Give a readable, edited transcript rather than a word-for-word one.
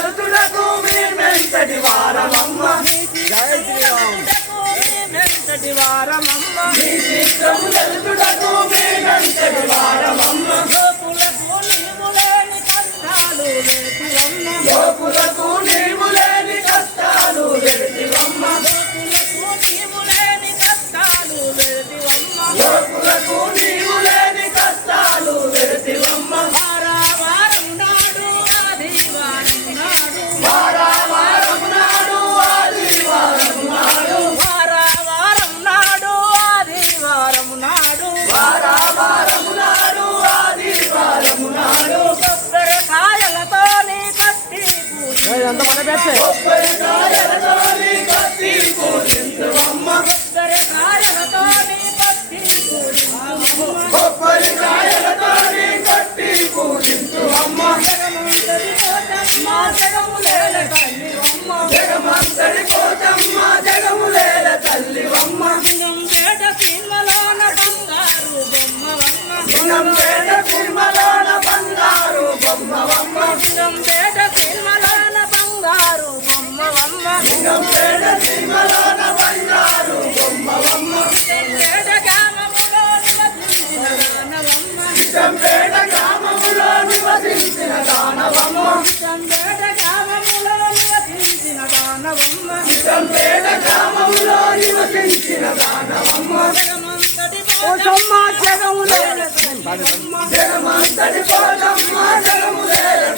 చిత్రములకు మేమెంతటి వారమమ్మ జై శ్రీరామ్ మేమెంతటి వారమమ్మ చిత్రములకు మేమెంతటి వారమమ్మ గోకులకు నీవు లేని కష్టాలు వేటివమ్మ గోకులకు నీవు లేని కష్టాలు వేటివమ్మ గోకులకు నీవు లేని కష్టాలు వేటివమ్మ గోకులకు నీవు లేని కష్టాలు వేటివమ్మ జగమంతటి కోటమ్మ జగములేల